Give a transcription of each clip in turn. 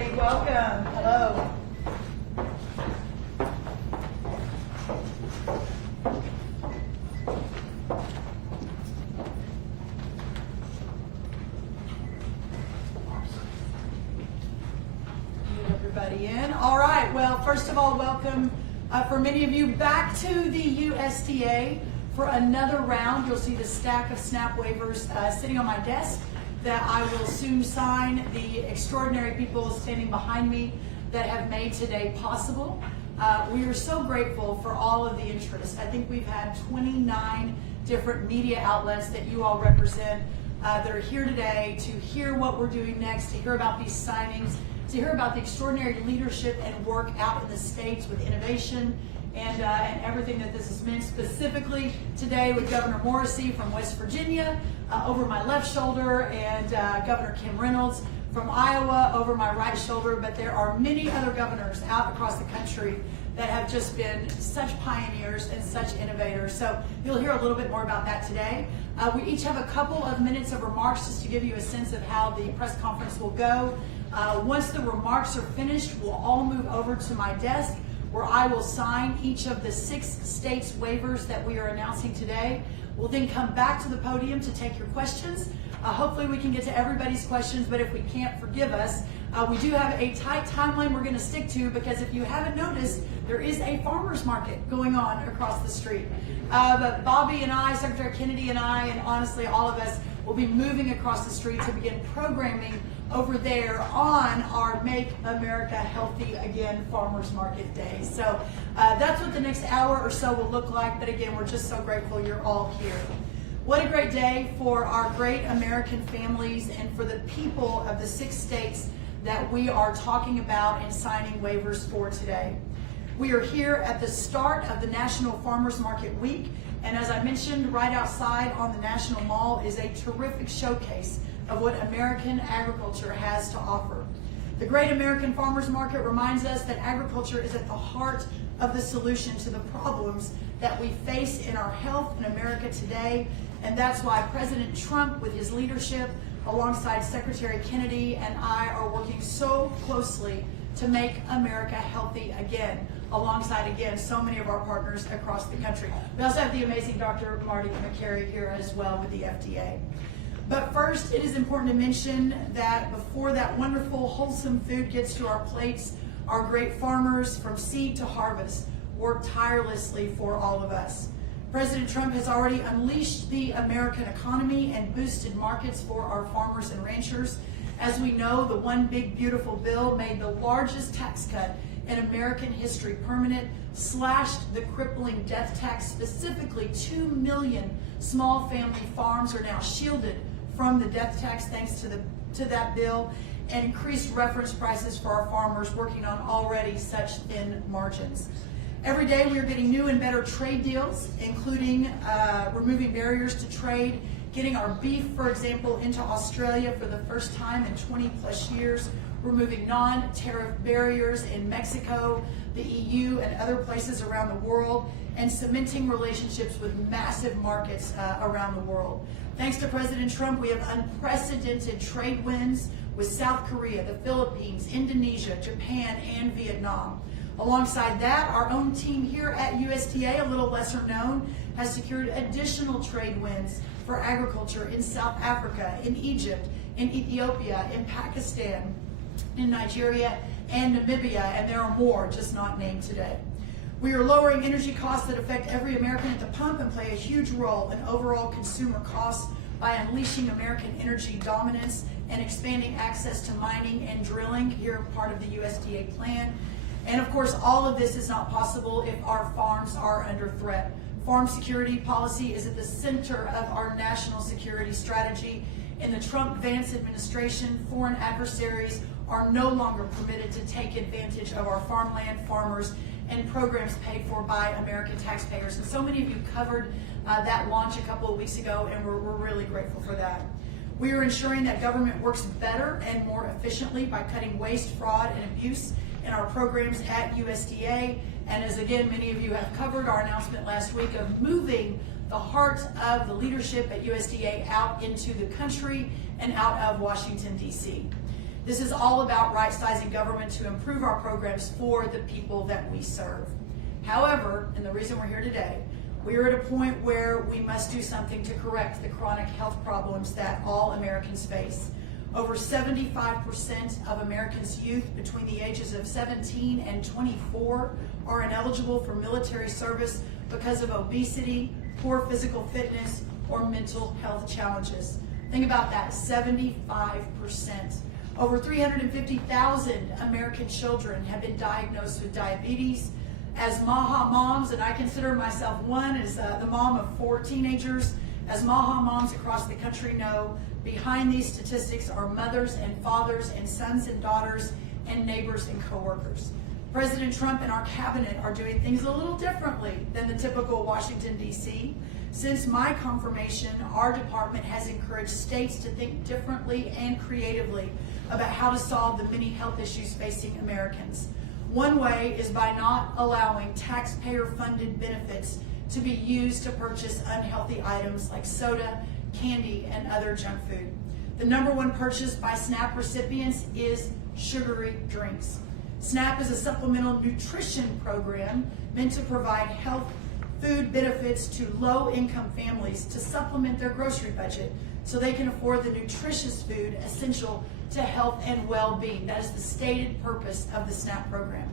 everybody. Welcome. Hello. Get everybody in. All right. Well, first of all, welcome for many of you back to the USDA for another round. You'll see the stack of SNAP waivers sitting on my desk that I will soon sign. The extraordinary people standing behind me that have made today possible. We are so grateful for all of the interest. I think we've had 29 different media outlets that you all represent that are here today to hear what we're doing next, to hear about these signings, to hear about the extraordinary leadership and work out in the states with innovation and everything that this has meant, specifically today with Governor Morrisey from West Virginia over my left shoulder, and Governor Kim Reynolds from Iowa over my right shoulder. But there are many other governors out across the country that have just been such pioneers and such innovators. So you'll hear a little bit more about that today. We each have a couple of minutes of remarks just to give you a sense of how the press conference will go. Once the remarks are finished, we'll all move over to my desk where I will sign each of the 6 states waivers that we are announcing today. We'll then come back to the podium to take your questions. Hopefully we can get to everybody's questions, but if we can't, forgive us. We do have a tight timeline we're going to stick to, because if you haven't noticed, there is a farmer's market going on across the street. But Bobby and I, Secretary Kennedy and I, and honestly all of us, will be moving across the street to begin programming over there on our Make America Healthy Again Farmers Market Day. So that's what the next hour or so will look like. But again, we're just so grateful you're all here. What a great day for our great American families and for the people of the 6 states that we are talking about and signing waivers for today. We are here at the start of the National Farmers Market Week, and as I mentioned, right outside on the National Mall is a terrific showcase of what American agriculture has to offer. The Great American Farmers Market reminds us that agriculture is at the heart of the solution to the problems that we face in our health in America today, and that's why President Trump, with his leadership, alongside Secretary Kennedy and I, are working so closely to make America healthy again, alongside, again, so many of our partners across the country. We also have the amazing Dr. Marty Makary here as well with the FDA. But first, it is important to mention that before that wonderful, wholesome food gets to our plates, our great farmers, from seed to harvest, work tirelessly for all of us. President Trump has already unleashed the American economy and boosted markets for our farmers and ranchers. As we know, the One Big Beautiful Bill made the largest tax cut in American history permanent, slashed the crippling death tax. Specifically, 2 million small family farms are now shielded from the death tax thanks to that bill, and increased reference prices for our farmers working on already such thin margins. Every day we are getting new and better trade deals, including removing barriers to trade, getting our beef, for example, into Australia for the first time in 20 plus years, removing non-tariff barriers in Mexico, the EU, and other places around the world, and cementing relationships with massive markets around the world. Thanks to President Trump, we have unprecedented trade wins with South Korea, the Philippines, Indonesia, Japan, and Vietnam. Alongside that, our own team here at USDA, a little lesser known, has secured additional trade wins for agriculture in South Africa, in Egypt, in Ethiopia, in Pakistan, in Nigeria, and Namibia, and there are more just not named today. We are lowering energy costs that affect every American at the pump and play a huge role in overall consumer costs by unleashing American energy dominance and expanding access to mining and drilling, here part of the USDA plan. And of course, all of this is not possible if our farms are under threat. Farm security policy is at the center of our national security strategy. In the Trump-Vance administration, foreign adversaries are no longer permitted to take advantage of our farmland, farmers, and programs paid for by American taxpayers. And so many of you covered that launch a couple of weeks ago, and we're really grateful for that. We are ensuring that government works better and more efficiently by cutting waste, fraud, and abuse in our programs at USDA. And as again, many of you have covered our announcement last week of moving the heart of the leadership at USDA out into the country and out of Washington, D.C. This is all about right-sizing government to improve our programs for the people that we serve. However, and the reason we're here today, we are at a point where we must do something to correct the chronic health problems that all Americans face. Over 75% of Americans' youth between the ages of 17 and 24 are ineligible for military service because of obesity, poor physical fitness, or mental health challenges. Think about that, 75%. Over 350,000 American children have been diagnosed with diabetes. As MAHA moms, and I consider myself one, as the mom of 4 teenagers, as MAHA moms across the country know, behind these statistics are mothers and fathers and sons and daughters and neighbors and coworkers. President Trump and our cabinet are doing things a little differently than the typical Washington, D.C. Since my confirmation, our department has encouraged states to think differently and creatively about how to solve the many health issues facing Americans. One way is by not allowing taxpayer-funded benefits to be used to purchase unhealthy items like soda, candy, and other junk food. The number one purchase by SNAP recipients is sugary drinks. SNAP is a supplemental nutrition program meant to provide health food benefits to low-income families to supplement their grocery budget so they can afford the nutritious food essential to health and well-being. That is the stated purpose of the SNAP program.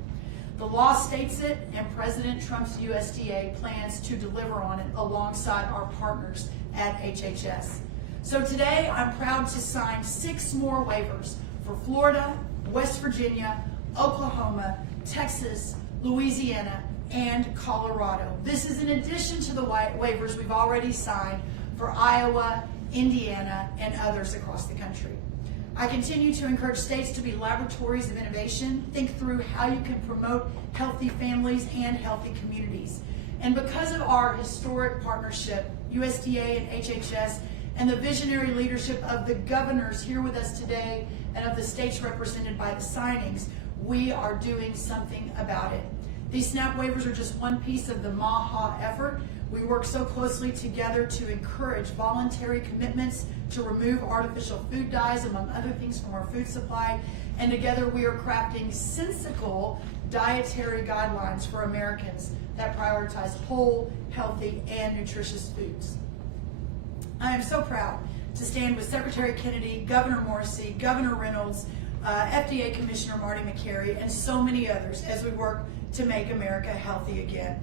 The law states it, and President Trump's USDA plans to deliver on it alongside our partners at HHS. So today, I'm proud to sign 6 more waivers for Florida, West Virginia, Oklahoma, Texas, Louisiana, and Colorado. This is in addition to the waivers we've already signed for Iowa, Indiana, and others across the country. I continue to encourage states to be laboratories of innovation, think through how you can promote healthy families and healthy communities. And because of our historic partnership, USDA and HHS, and the visionary leadership of the governors here with us today and of the states represented by the signings, we are doing something about it. These SNAP waivers are just one piece of the MAHA effort. We work so closely together to encourage voluntary commitments to remove artificial food dyes, among other things, from our food supply. And together we are crafting sensible dietary guidelines for Americans that prioritize whole, healthy, and nutritious foods. I am so proud to stand with Secretary Kennedy, Governor Morrisey, Governor Reynolds, FDA Commissioner Marty Makary, and so many others as we work to make America healthy again.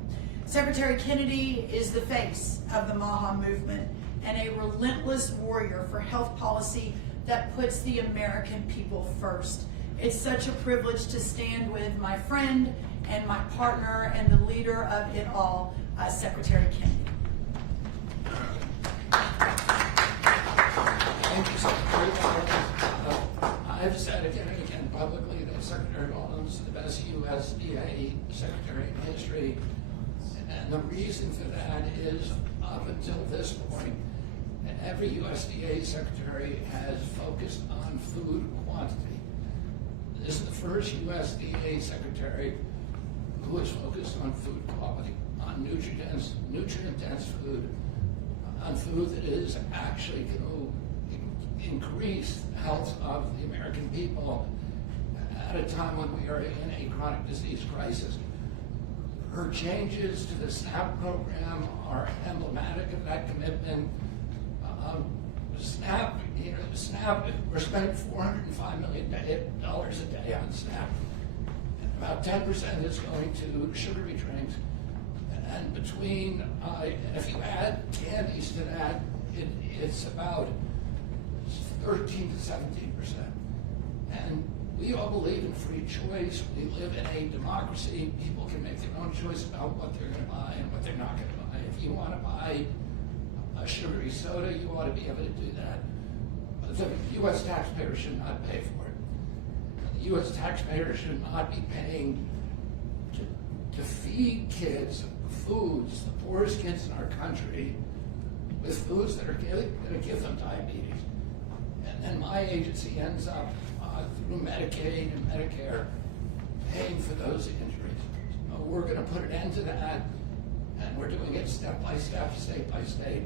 Secretary Kennedy is the face of the MAHA movement and a relentless warrior for health policy that puts the American people first. It's such a privilege to stand with my friend and my partner and the leader of it all, Secretary Kennedy. Thank you, Secretary. I've said again and again publicly that Secretary Rollins is the best USDA Secretary in history. And the reason for that is, up until this point, every USDA Secretary has focused on food quantity. This is the first USDA Secretary who is focused on food quality, on nutrient-dense food, on food that is actually going to increase the health of the American people at a time when we are in a chronic disease crisis. Her changes to the SNAP program are emblematic of that commitment. SNAP, we're spending $405 million a day on SNAP. And about 10% is going to sugary drinks. And between, and if you add candies to that, it's about 13 to 17%. And we all believe in free choice. We live in a democracy. People can make their own choice about what they're going to buy and what they're not going to buy. If you want to buy a sugary soda, you ought to be able to do that. But the U.S. taxpayer should not pay for it. The U.S. taxpayer should not be paying to feed kids foods, the poorest kids in our country, with foods that are going to give them diabetes. And then my agency ends up through Medicaid and Medicare paying for those injuries. We're going to put an end to that, and we're doing it step by step, state by state.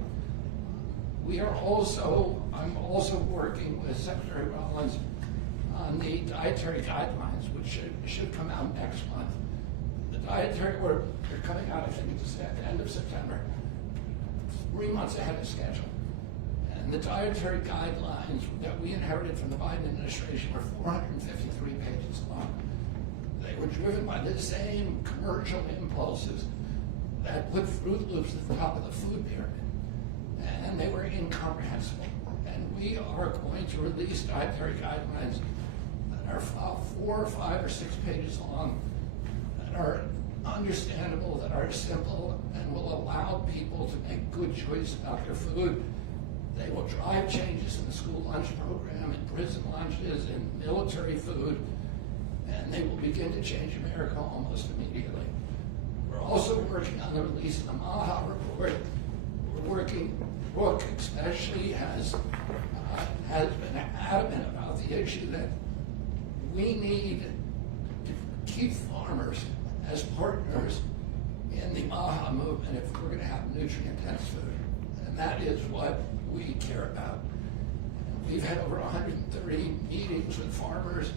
I'm also working with Secretary Rollins on the dietary guidelines, which should come out next month. The dietary, they're coming out, I think it's at the end of September, 3 months ahead of schedule. And the dietary guidelines that we inherited from the Biden administration were 453 pages long. They were driven by the same commercial impulses that put Fruit Loops at the top of the food pyramid. And they were incomprehensible. And we are going to release dietary guidelines that are 4, 5, or 6 pages long, that are understandable, that are simple, and will allow people to make good choices about their food. They will drive changes in the school lunch program, in prison lunches, in military food, and they will begin to change America almost immediately. We're also working on the release of the MAHA report. We're working, Brooke especially has been adamant about the issue that we need to keep farmers as partners in the MAHA movement if we're going to have nutrient-dense food. And that is what we care about. We've had over 130 meetings with farmers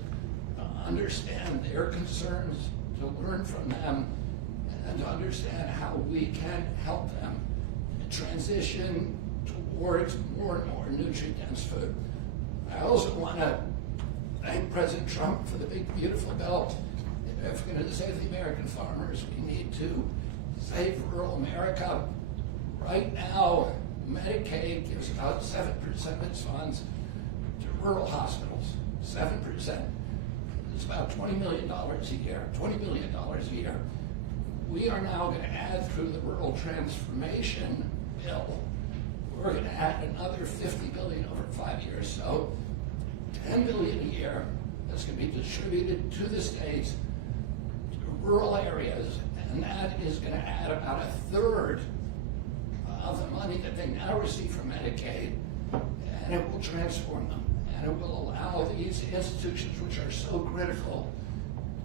to understand their concerns, to learn from them, and to understand how we can help them transition towards more and more nutrient-dense food. I also want to thank President Trump for the big, beautiful bill. If we're going to save the American farmers, we need to save rural America. Right now, Medicaid gives about 7% of its funds to rural hospitals. 7%. It's about $20 million a year. $20 million a year. We are now going to add through the Rural Transformation Bill. We're going to add another $50 billion over 5 years. So $10 billion a year that's going to be distributed to the states, to rural areas, and that is going to add about 1/3 of the money that they now receive from Medicaid, and it will transform them, and it will allow these institutions, which are so critical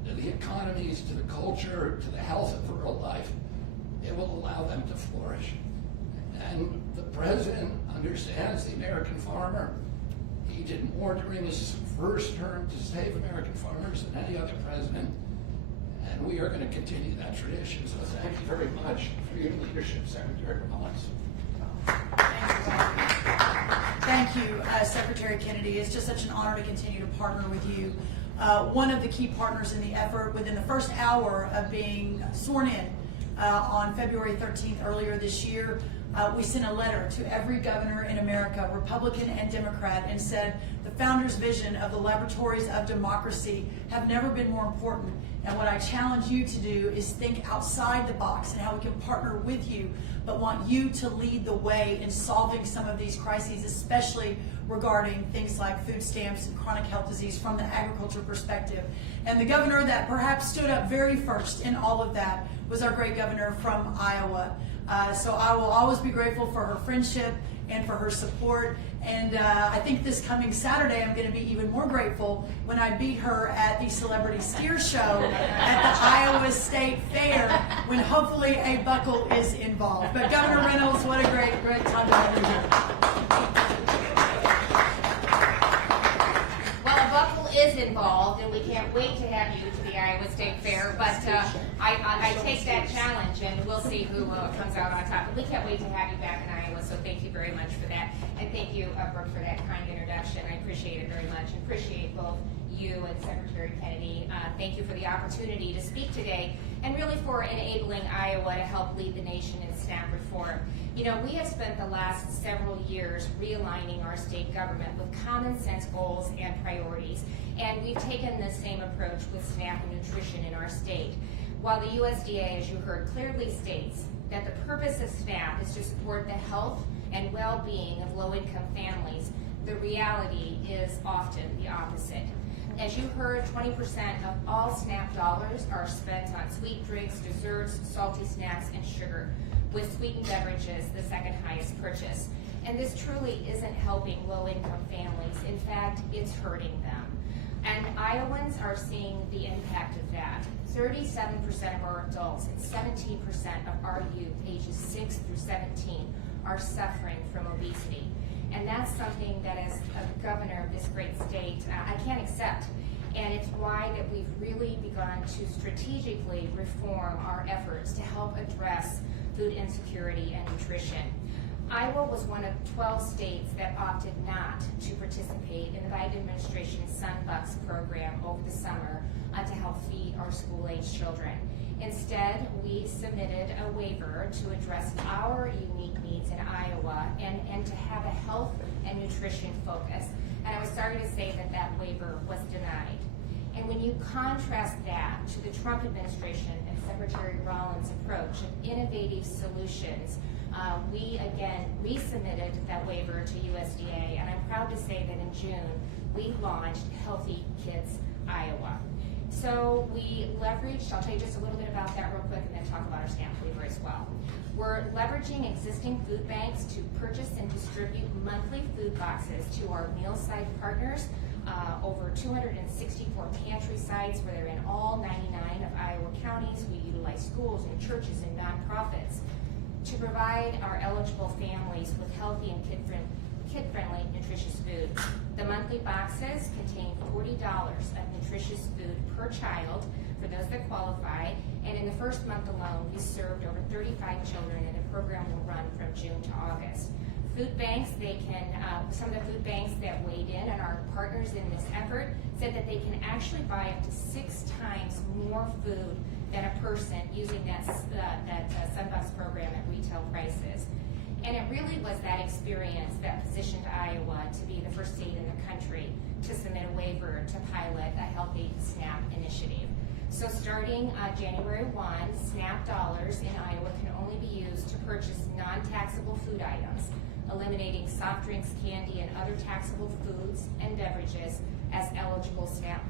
to the economies, to the culture, to the health of rural life, it will allow them to flourish. And the president understands the American farmer. He did more during his first term to save American farmers than any other president, and we are going to continue that tradition. So thank you very much for your leadership, Secretary Rollins. Thank you, Secretary Kennedy. It's just such an honor to continue to partner with you. One of the key partners in the effort within the first hour of being sworn in on February 13th earlier this year, we sent a letter to every governor in America, Republican and Democrat, and said the founders' vision of the laboratories of democracy have never been more important. And what I challenge you to do is think outside the box and how we can partner with you, but want you to lead the way in solving some of these crises, especially regarding things like food stamps and chronic health disease from the agriculture perspective. And the governor that perhaps stood up very first in all of that was our great governor from Iowa. So I will always be grateful for her friendship and for her support. And I think this coming Saturday, I'm going to be even more grateful when I beat her at the Celebrity Steer Show at the Iowa State Fair, when hopefully a buckle is involved. But Governor Reynolds, what a great time to have you here. Well, a buckle is involved, and we can't wait to have you to the Iowa State Fair. But I take that challenge, and we'll see who comes out on top. But we can't wait to have you back in Iowa, so thank you very much for that. And thank you, Brooke, for that kind introduction. I appreciate it very much. I appreciate both you and Secretary Kennedy. Thank you for the opportunity to speak today, and really for enabling Iowa to help lead the nation in SNAP reform. You know, we have spent the last several years realigning our state government with common sense goals and priorities, and we've taken the same approach with SNAP and nutrition in our state. While the USDA, as you heard, clearly states that the purpose of SNAP is to support the health and well-being of low-income families, the reality is often the opposite. As you heard, 20% of all SNAP dollars are spent on sweet drinks, desserts, salty snacks, and sugar, with sweetened beverages the second highest purchase. And this truly isn't helping low-income families. In fact, it's hurting them. And Iowans are seeing the impact of that. 37% of our adults and 17% of our youth ages 6 through 17 are suffering from obesity. And that's something that as a governor of this great state, I can't accept. And it's why that we've really begun to strategically reform our efforts to help address food insecurity and nutrition. Iowa was one of 12 states that opted not to participate in the Biden administration's Sunbucks program over the summer to help feed our school-age children. Instead, we submitted a waiver to address our unique needs in Iowa and to have a health and nutrition focus. And I was sorry to say that that waiver was denied. And when you contrast that to the Trump administration and Secretary Rollins' approach of innovative solutions, we again resubmitted that waiver to USDA, and I'm proud to say that in June we launched Healthy Kids Iowa. So we leveraged, I'll tell you just a little bit about that real quick and then talk about our SNAP waiver as well. We're leveraging existing food banks to purchase and distribute monthly food boxes to our meal site partners, over 264 pantry sites where they're in all 99 of Iowa counties. We utilize schools and churches and nonprofits to provide our eligible families with healthy and kid-friendly nutritious food. The monthly boxes contain $40 of nutritious food per child for those that qualify, and in the first month alone, we served over 35 children, and the program will run from June to August. Food banks, some of the food banks that weighed in and our partners in this effort said that they can actually buy up to 6 times more food than a person using that Sunbucks program at retail prices. And it really was that experience that positioned Iowa to be the first state in the country to submit a waiver to pilot a Healthy SNAP initiative. So starting January 1, SNAP dollars in Iowa can only be used to purchase non-taxable food items, eliminating soft drinks, candy, and other taxable foods and beverages as eligible SNAP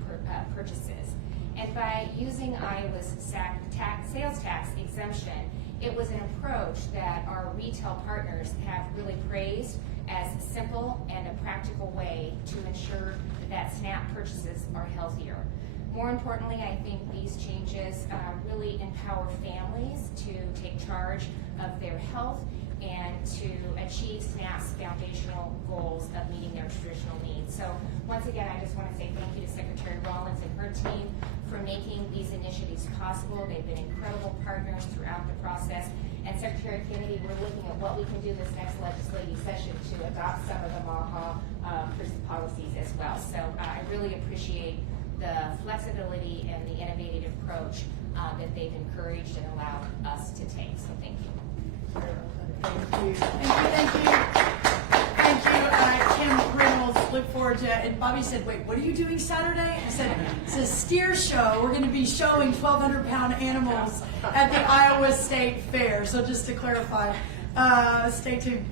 purchases. And by using Iowa's sales tax exemption, it was an approach that our retail partners have really praised as a simple and a practical way to ensure that SNAP purchases are healthier. More importantly, I think these changes really empower families to take charge of their health and to achieve SNAP's foundational goals of meeting their nutritional needs. So once again, I just want to say thank you to Secretary Rollins and her team for making these initiatives possible. They've been incredible partners throughout the process. And Secretary Kennedy, we're looking at what we can do this next legislative session to adopt some of the MAHA policies as well. So I really appreciate the flexibility and the innovative approach that they've encouraged and allowed us to take. So thank you. Thank you, Kim Reynolds. Look forward to it. And Bobby said, wait, what are you doing Saturday? I said, it's a steer show. We're going to be showing 1,200-pound animals at the Iowa State Fair. So just to clarify, stay tuned.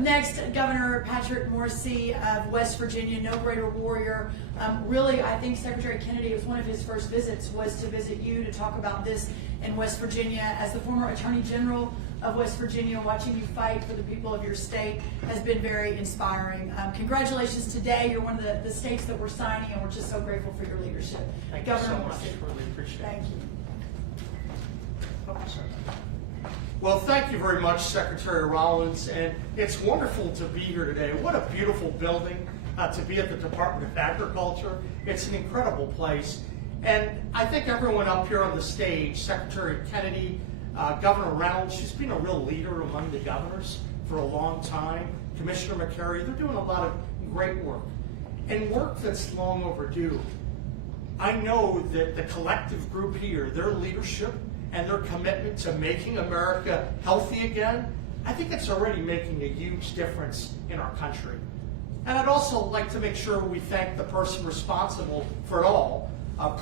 Next, Governor Patrick Morrisey of West Virginia, no greater warrior. Really, I think Secretary Kennedy, it was one of his first visits, was to visit you to talk about this in West Virginia. As the former Attorney General of West Virginia, watching you fight for the people of your state has been very inspiring. Congratulations today. You're one of the states that we're signing, and we're just so grateful for your leadership. Thank Governor you so much. Morrisey. Really appreciate it. Thank you. Well, thank you very much, Secretary Rollins, and it's wonderful to be here today. What a beautiful building to be at the Department of Agriculture. It's an incredible place, and I think everyone up here on the stage, Secretary Kennedy, Governor Reynolds, she's been a real leader among the governors for a long time. Commissioner Makary, they're doing a lot of great work, and work that's long overdue. I know that the collective group here, their leadership and their commitment to making America healthy again, I think it's already making a huge difference in our country. And I'd also like to make sure we thank the person responsible for it all.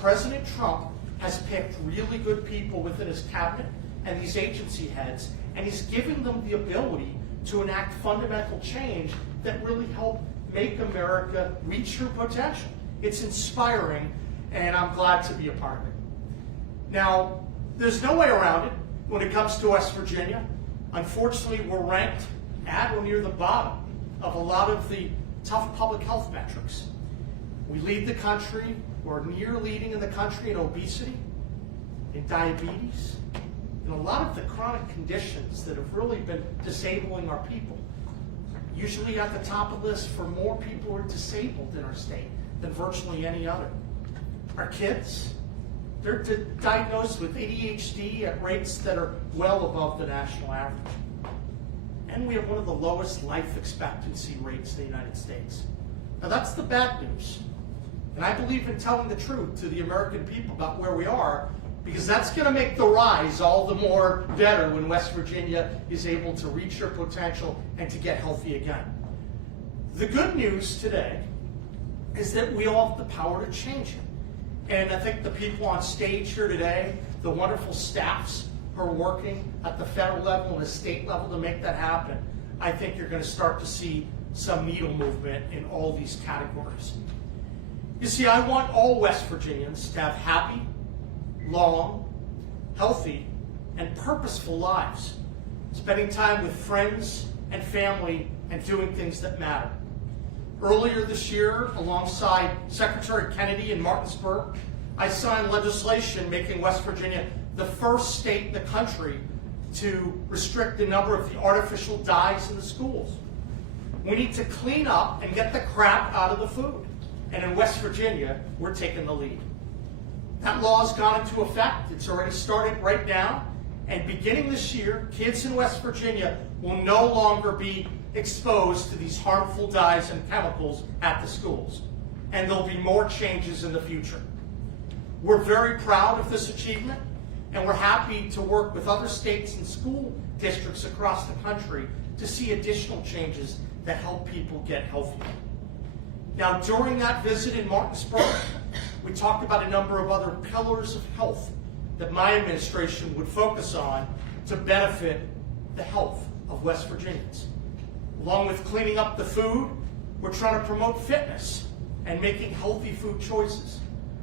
President Trump has picked really good people within his cabinet and these agency heads, and he's giving them the ability to enact fundamental change that really help make America reach her potential. It's inspiring, and I'm glad to be a part of it. Now, there's no way around it when it comes to West Virginia. Unfortunately, we're ranked at or near the bottom of a lot of the tough public health metrics. We lead the country, we're near leading in the country in obesity, in diabetes, in a lot of the chronic conditions that have really been disabling our people. usually at the top of the list for more people who are disabled in our state than virtually any other. Our kids, they're diagnosed with ADHD at rates that are well above the national average. And we have one of the lowest life expectancy rates in the United States. Now that's the bad news. And I believe in telling the truth to the American people about where we are, because that's going to make the rise all the more better when West Virginia is able to reach their potential and to get healthy again. The good news today is that we all have the power to change it. And I think the people on stage here today, the wonderful staffs who are working at the federal level and the state level to make that happen, I think you're going to start to see some needle movement in all these categories. You see, I want all West Virginians to have happy, long, healthy, and purposeful lives, spending time with friends and family and doing things that matter. Earlier this year, alongside Secretary Kennedy in Martinsburg, I signed legislation making West Virginia the first state in the country to restrict the number of the artificial dyes in the schools. We need to clean up and get the crap out of the food. And in West Virginia, we're taking the lead. That law has gone into effect. It's already started right now. And beginning this year, kids in West Virginia will no longer be exposed to these harmful dyes and chemicals at the schools. And there'll be more changes in the future. We're very proud of this achievement, and we're happy to work with other states and school districts across the country to see additional changes that help people get healthier. Now, during that visit in Martinsburg, we talked about a number of other pillars of health that my administration would focus on to benefit the health of West Virginians. Along with cleaning up the food, we're trying to promote fitness and making healthy food choices.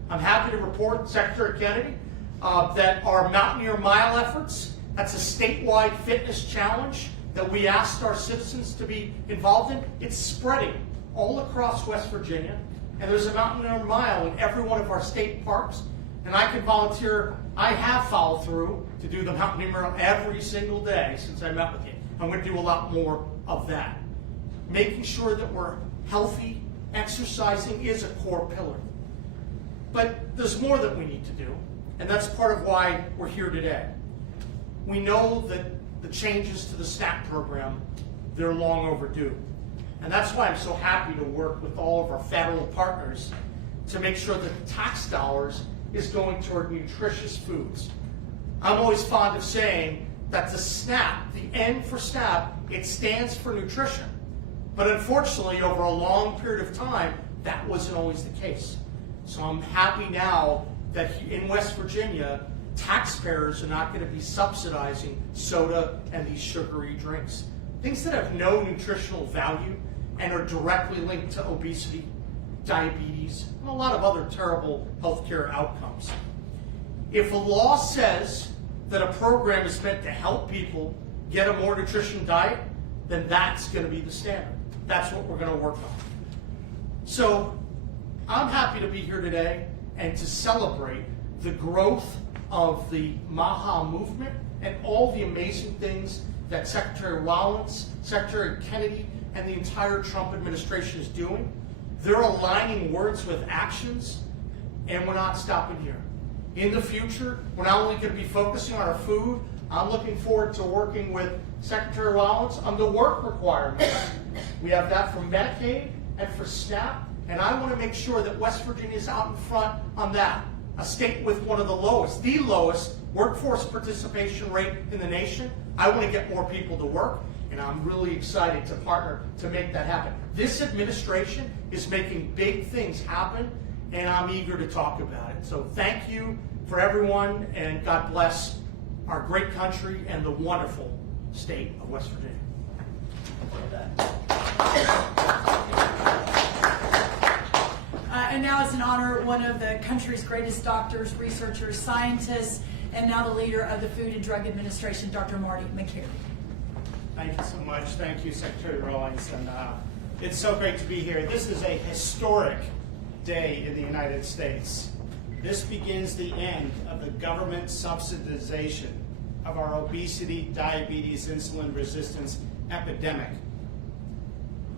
I'm happy to report, Secretary Kennedy, that our Mountaineer Mile efforts, that's a statewide fitness challenge that we asked our citizens to be involved in. It's spreading all across West Virginia, and there's a Mountaineer Mile in every one of our state parks, and I can volunteer. I have followed through to do the Mountaineer Mile every single day since I met with you. I'm going to do a lot more of that. Making sure that we're healthy, exercising is a core pillar. But there's more that we need to do, and that's part of why we're here today. We know that the changes to the SNAP program, they're long overdue. And that's why I'm so happy to work with all of our federal partners to make sure that the tax dollars is going toward nutritious foods. I'm always fond of saying that the SNAP, the N for SNAP, it stands for nutrition. But unfortunately, over a long period of time, that wasn't always the case. So I'm happy now that in West Virginia, taxpayers are not going to be subsidizing soda and these sugary drinks. Things that have no nutritional value and are directly linked to obesity, diabetes, and a lot of other terrible healthcare outcomes. If a law says that a program is meant to help people get a more nutritious diet, then that's going to be the standard. That's what we're going to work on. So I'm happy to be here today and to celebrate the growth of the MAHA movement and all the amazing things that Secretary Rollins, Secretary Kennedy, and the entire Trump administration is doing. They're aligning words with actions, and we're not stopping here. In the future, we're not only going to be focusing on our food, I'm looking forward to working with Secretary Rollins on the work requirements. We have that for Medicaid and for SNAP, and I want to make sure that West Virginia is out in front on that. A state with one of the lowest workforce participation rate in the nation. I want to get more people to work, and I'm really excited to partner to make that happen. This administration is making big things happen, and I'm eager to talk about it. So thank you for everyone, and God bless our great country and the wonderful state of West Virginia. And now it's an honor, one of the country's greatest doctors, researchers, scientists, and now the leader of the Food and Drug Administration, Dr. Marty Makary. Thank you so much. Thank you, Secretary Rollins. And it's so great to be here. This is a historic day in the United States. This begins the end of the government subsidization of our obesity, diabetes, insulin resistance epidemic.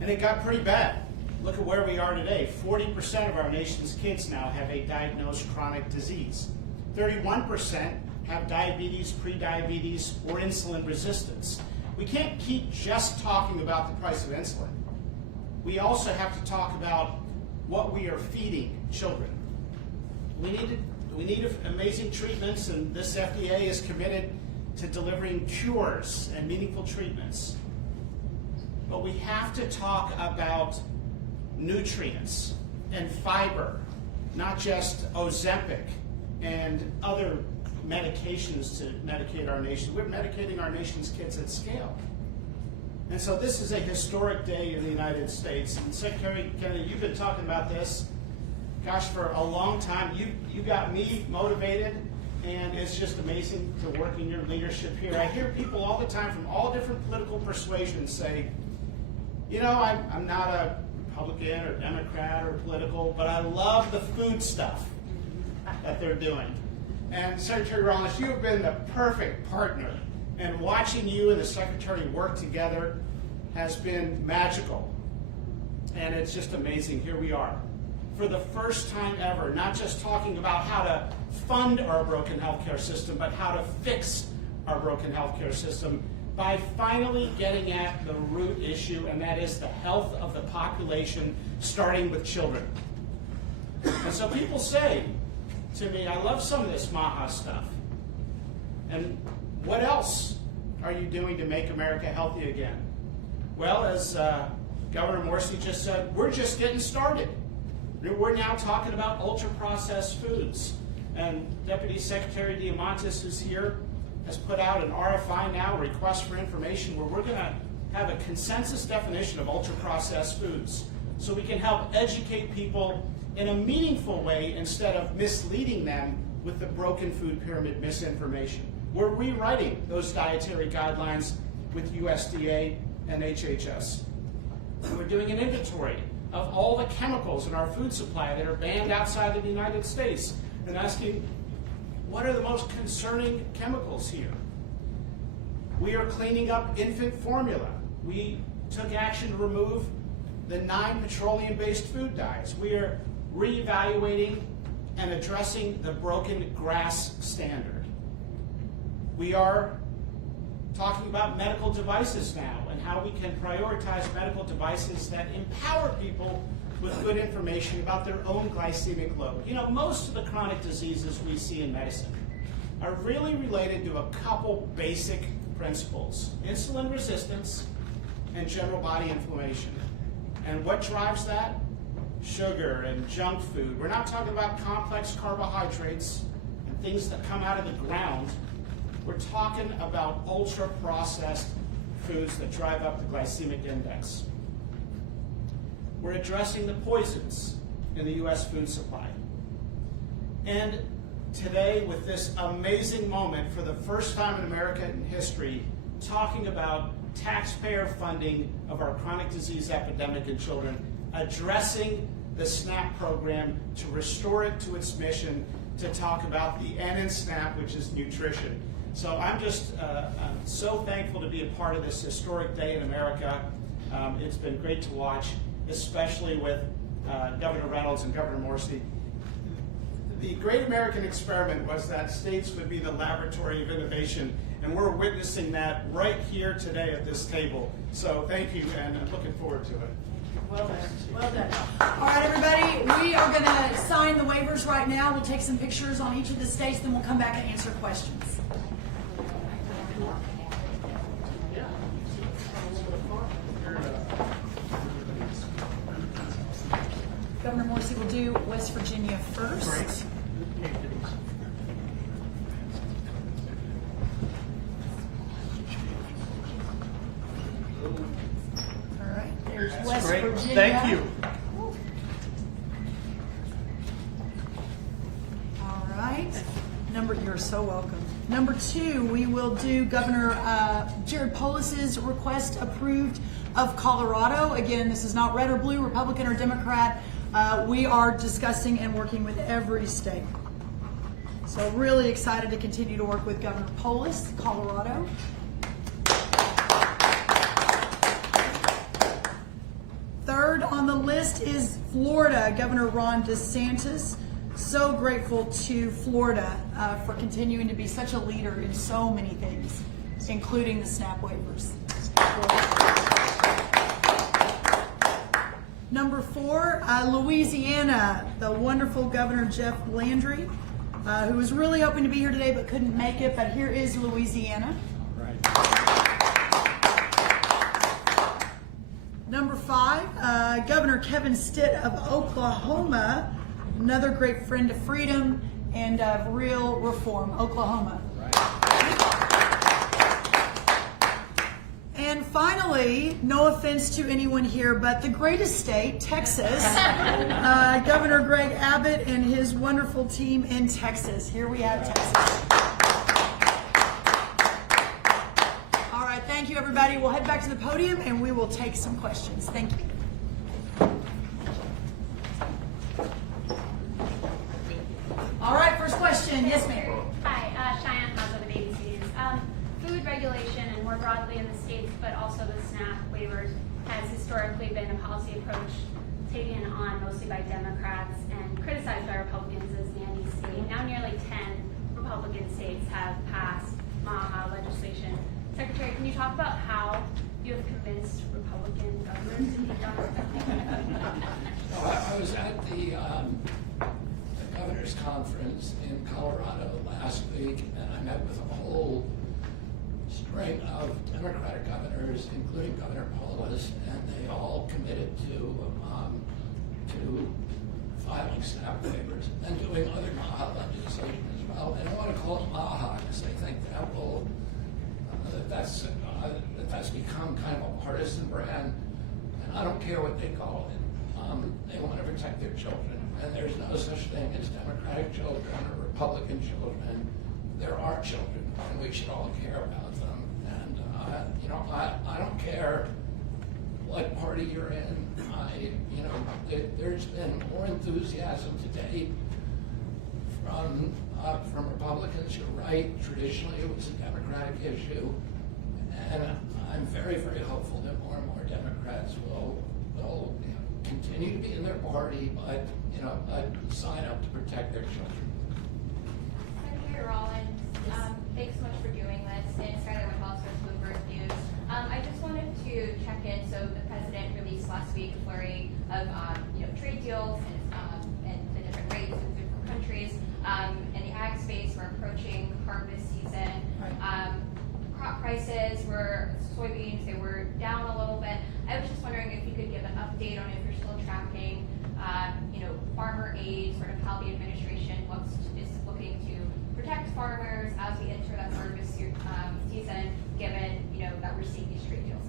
And it got pretty bad. Look at where we are today. 40% of our nation's kids now have a diagnosed chronic disease. 31% have diabetes, prediabetes, or insulin resistance. We can't keep just talking about the price of insulin. We also have to talk about what we are feeding children. We need amazing treatments, and this FDA is committed to delivering cures and meaningful treatments. But we have to talk about nutrients and fiber, not just Ozempic and other medications to medicate our nation. We're medicating our nation's kids at scale. And so this is a historic day in the United States. And Secretary Kennedy, you've been talking about this, gosh, for a long time. You got me motivated, and it's just amazing to work in your leadership here. I hear people all the time from all different political persuasions say, you know, I'm not a Republican or Democrat or political, but I love the food stuff that they're doing. And Secretary Rollins, you have been the perfect partner, and watching you and the Secretary work together has been magical. And it's just amazing. Here we are, for the first time ever, not just talking about how to fund our broken healthcare system, but how to fix our broken healthcare system by finally getting at the root issue, and that is the health of the population, starting with children. And so people say to me, I love some of this MAHA stuff. And what else are you doing to make America healthy again? Well, as Governor Morrisey just said, we're just getting started. We're now talking about ultra-processed foods. And Deputy Secretary Diamantis, who's here, has put out an RFI now, a request for information, where we're going to have a consensus definition of ultra-processed foods so we can help educate people in a meaningful way instead of misleading them with the broken food pyramid misinformation. We're rewriting those dietary guidelines with USDA and HHS. We're doing an inventory of all the chemicals in our food supply that are banned outside of the United States and asking, what are the most concerning chemicals here? We are cleaning up infant formula. We took action to remove the 9 petroleum-based food dyes. We are reevaluating and addressing the broken GRAS standard. We are talking about medical devices now and how we can prioritize medical devices that empower people with good information about their own glycemic load. You know, most of the chronic diseases we see in medicine are really related to a couple basic principles: insulin resistance and general body inflammation. And what drives that? Sugar and junk food. We're not talking about complex carbohydrates and things that come out of the ground. We're talking about ultra-processed foods that drive up the glycemic index. We're addressing the poisons in the U.S. food supply. And today, with this amazing moment, for the first time in American history, talking about taxpayer funding of our chronic disease epidemic in children, addressing the SNAP program to restore it to its mission, to talk about the N in SNAP, which is nutrition. So I'm just I'm so thankful to be a part of this historic day in America. It's been great to watch, especially with Governor Reynolds and Governor Morrisey. The great American experiment was that states would be the laboratory of innovation, and we're witnessing that right here today at this table. So thank you, and I'm looking forward to it. Well done. Well done. All right, everybody, we are going to sign the waivers right now. We'll take some pictures on each of the states, then we'll come back and answer questions. Governor Morrisey will do West Virginia first. Great. All right, there's West Great. Virginia. Thank you. All right. You're so welcome. Number 2, we will do Governor Jared Polis's request approved of Colorado. Again, this is not red or blue, Republican or Democrat. We are discussing and working with every state. So really excited to continue to work with Governor Polis, Colorado. on the list is Florida, Governor Ron DeSantis. So grateful to Florida for continuing to be such a leader in so many things, including the SNAP waivers. Number 4, Louisiana, the wonderful Governor Jeff Landry, who was really hoping to be here today but couldn't make it, but here is Louisiana. Number 5, Governor Kevin Stitt of Oklahoma, another great friend of freedom and of real reform, Oklahoma. And finally, no offense to anyone here, but the greatest state, Texas, Governor Greg Abbott and his wonderful team in Texas. Here we have Texas. All right, thank you, everybody. We'll head back to the podium and we will take some questions. Thank you. All right, first question. Yes, ma'am. Hi, Cheyenne Haza with ABC News. Food regulation and more broadly in the states, but also the SNAP waivers, has historically been a policy approach taken on mostly by Democrats and criticized by Republicans as nanny-state. Now nearly 10 Republican states have passed MAHA legislation. Secretary, can you talk about how you have convinced Republican governors to be done with that? I was at the governor's conference in Colorado last week, and I met with a whole string of Democratic governors, including Governor Polis, and they all committed to filing SNAP waivers and doing other MAHA legislation as well. They don't want to call it MAHA because they think that will that's become kind of a partisan brand, and I don't care what they call it. They want to protect their children, and there's no such thing as Democratic children or Republican children. There are children, and we should all care about them. And I don't care what party you're in. There's been more enthusiasm today from Republicans. You're right. Traditionally, it was a Democratic issue, and I'm very, very hopeful that more and more Democrats will continue to be in their party, but sign up to protect their children. Secretary Rollins, thanks so much for doing this. And Skylar McAllister with Bloomberg News. I just wanted to check in. So the president released last week a flurry of trade deals and the different rates in different countries. In the ag space, we're approaching harvest season. Crop prices were soybeans, they were down a little bit. I was just wondering if you could give an update on if you're still tracking, farmer aid, sort of how the administration is looking to protect farmers as we enter that harvest season, given that we're seeing these trade deals.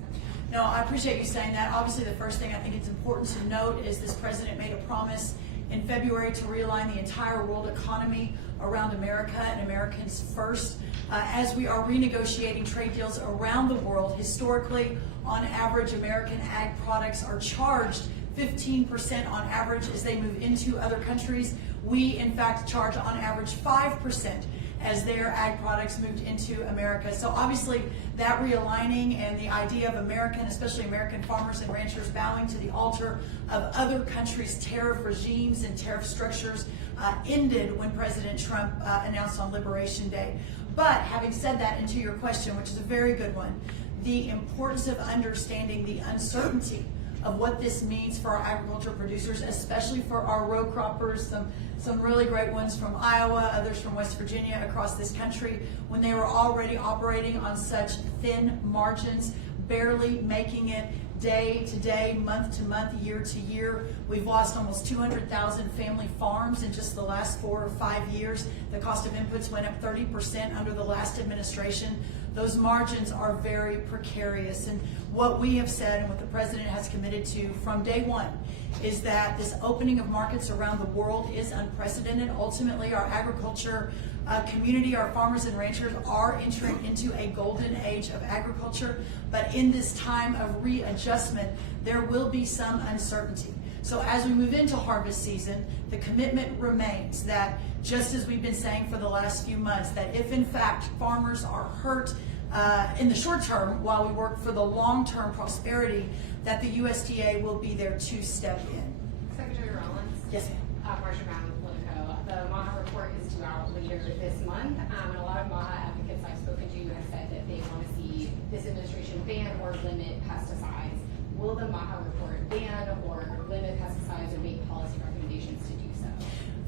No, I appreciate you saying that. Obviously, the first thing I think it's important to note is this president made a promise in February to realign the entire world economy around America and Americans first. As we are renegotiating trade deals around the world, historically, on average, American ag products are charged 15% on average as they move into other countries. We, in fact, charge on average 5% as their ag products moved into America. So obviously that realigning and the idea of especially American farmers and ranchers bowing to the altar of other countries' tariff regimes and tariff structures ended when President Trump announced on Liberation Day. But having said that, and to your question, which is a very good one, the importance of understanding the uncertainty of what this means for our agriculture producers, especially for our row croppers, some really great ones from Iowa, others from West Virginia, across this country, when they were already operating on such thin margins, barely making it day to day, month to month, year to year. We've lost almost 200,000 family farms in just the last 4 or 5 years. The cost of inputs went up 30% under the last administration. Those margins are very precarious. And what we have said and what the president has committed to from day one is that this opening of markets around the world is unprecedented. Ultimately, our agriculture community, our farmers and ranchers are entering into a golden age of agriculture. But in this time of readjustment, there will be some uncertainty. So as we move into harvest season, the commitment remains that, just as we've been saying for the last few months, that if in fact farmers are hurt in the short term, while we work for the long-term prosperity, that the USDA will be there to step in. Secretary Rollins. Yes, ma'am. Marcia Brown with Politico. The MAHA report is due out later this month, and a lot of MAHA advocates I've spoken to have said that they want to see this administration ban or limit pesticides. Will the MAHA report ban or limit pesticides or make policy recommendations to do so?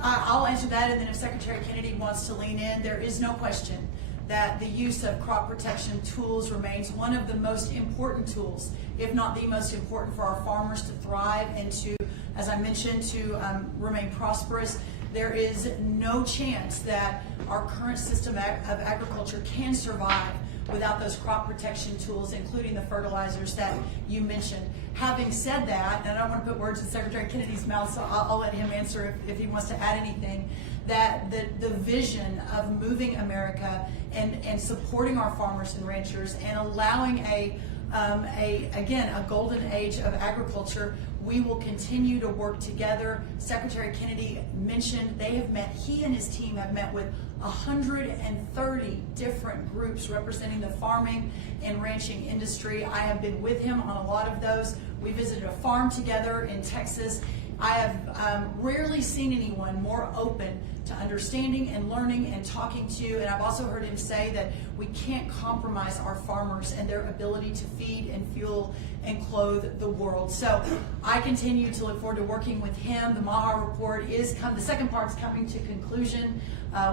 I'll answer that, and then if Secretary Kennedy wants to lean in, there is no question that the use of crop protection tools remains one of the most important tools, if not the most important, for our farmers to thrive and to, as I mentioned, to remain prosperous. There is no chance that our current system of agriculture can survive without those crop protection tools, including the fertilizers that you mentioned. Having said that, and I don't want to put words in Secretary Kennedy's mouth, so I'll let him answer if he wants to add anything, that the vision of moving America and supporting our farmers and ranchers and allowing again, a golden age of agriculture, we will continue to work together. Secretary Kennedy mentioned he and his team have met with 130 different groups representing the farming and ranching industry. I have been with him on a lot of those. We visited a farm together in Texas. I have rarely seen anyone more open to understanding and learning and talking to, and I've also heard him say that we can't compromise our farmers and their ability to feed and fuel and clothe the world. So I continue to look forward to working with him. The MAHA report the second part's coming to conclusion.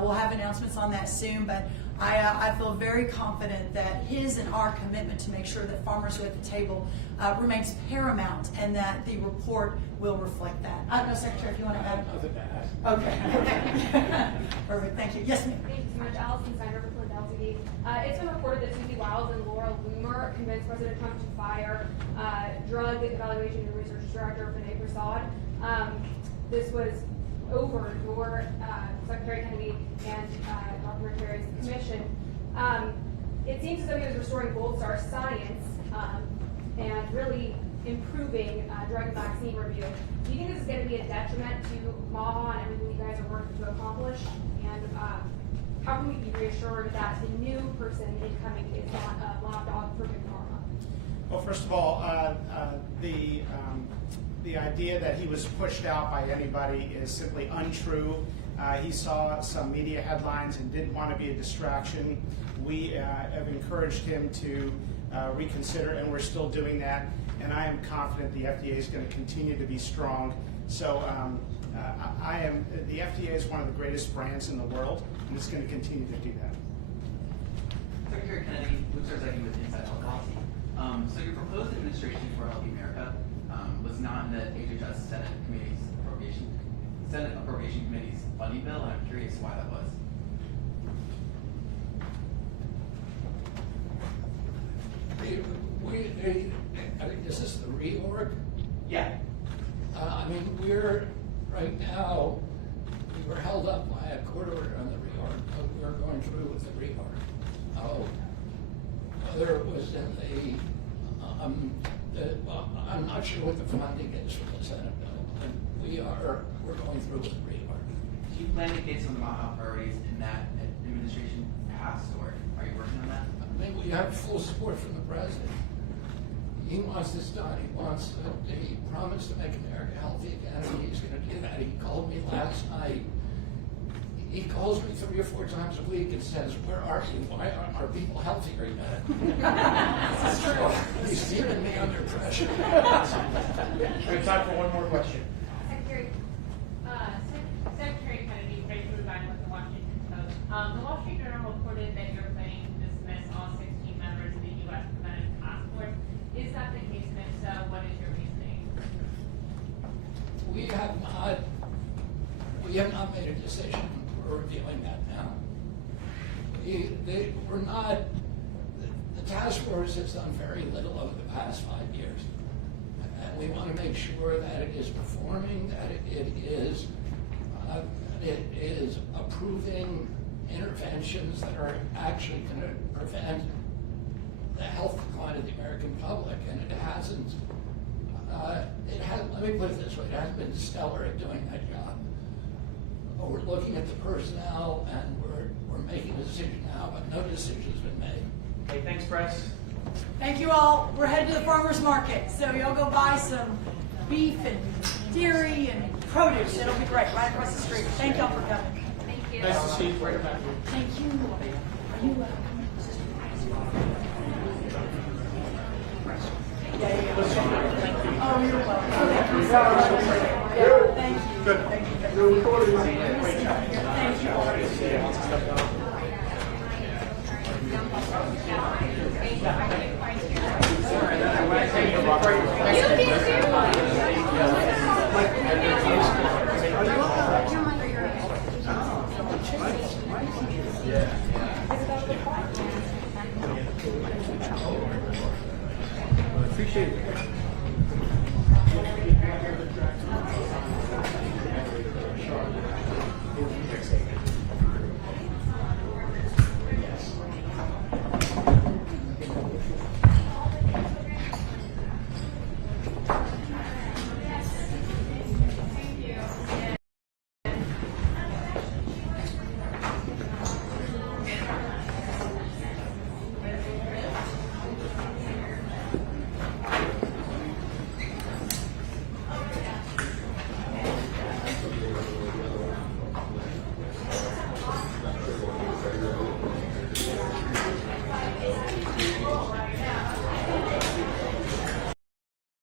We'll have announcements on that soon, but I feel very confident that his and our commitment to make sure that farmers are at the table remains paramount, and that the report will reflect that. I don't know, Secretary, if you want to add. Okay. Perfect. Thank you. Yes, ma'am. Thank you so much. Allison Steiner with Philadelphia. It's been reported that Susie Wiles and Laura Loomer convinced President Trump to fire Drug Evaluation and Research Director Vinay Prasad. This was over your Secretary Kennedy and Dr. Makary's commission. It seems as though he was restoring gold star science and really improving drug and vaccine review. Do you think this is going to be a detriment to MAHA and everything you guys are working to accomplish? And how can we be reassured that the new person incoming is not a lapdog for Big Pharma? Well, first of all, the idea that he was pushed out by anybody is simply untrue. He saw some media headlines and didn't want to be a distraction. We have encouraged him to reconsider, and we're still doing that. And I am confident the FDA is going to continue to be strong. So the FDA is one of the greatest brands in the world, and it's going to continue to do that. Secretary Kennedy, Luke Zarzecki with Inside Health Policy. So your proposed administration for Healthy America was not in the HHS Senate Appropriation Committee's funding bill, and I'm curious why that was. I think this is the reorg. Yeah. I mean, we're right now, we were held up by a court order on the reorg, but we're going through with the reorg. Whether it was in I'm not sure what the funding is for the Senate bill, but we're going through with the reorg. Do you plan to get some of the MAHA priorities in that administration passed, or are you working on that? I mean, we have full support from the president. He wants this done. He promised to make America healthy again, and he's going to do that. He called me last night. He calls me 3 or 4 times a week and says, "Where are you? Why aren't our people healthier yet?" He's keeping me under pressure. We have time for one more question. Secretary Kennedy, Rachel Rubin with the Washington Post. The Wall Street Journal reported that you're planning to dismiss all 16 members of the U.S. Preventive Task Force. Is that the case, and if so, what is your reasoning? We have not made a decision. We're reviewing that now. We're not. The task force has done very little over the past 5 years, and we want to make sure that it is performing, that it is approving interventions that are actually going to prevent the health decline of the American public, and it hasn't. Let me put it this way: it hasn't been stellar at doing that job. But we're looking at the personnel, and we're making a decision now, but no decision's been made. Okay, thanks, Bryce. Thank you all. We're headed to the farmer's market, so y'all go buy some beef and dairy and produce. It'll be great, right across the street. Thank y'all for coming. Thank you. Nice to see you. Right back. Thank you. Are you, yeah. Oh, you're welcome. Thank you so much. Yeah, thank you. Good. Thank you. You're recording.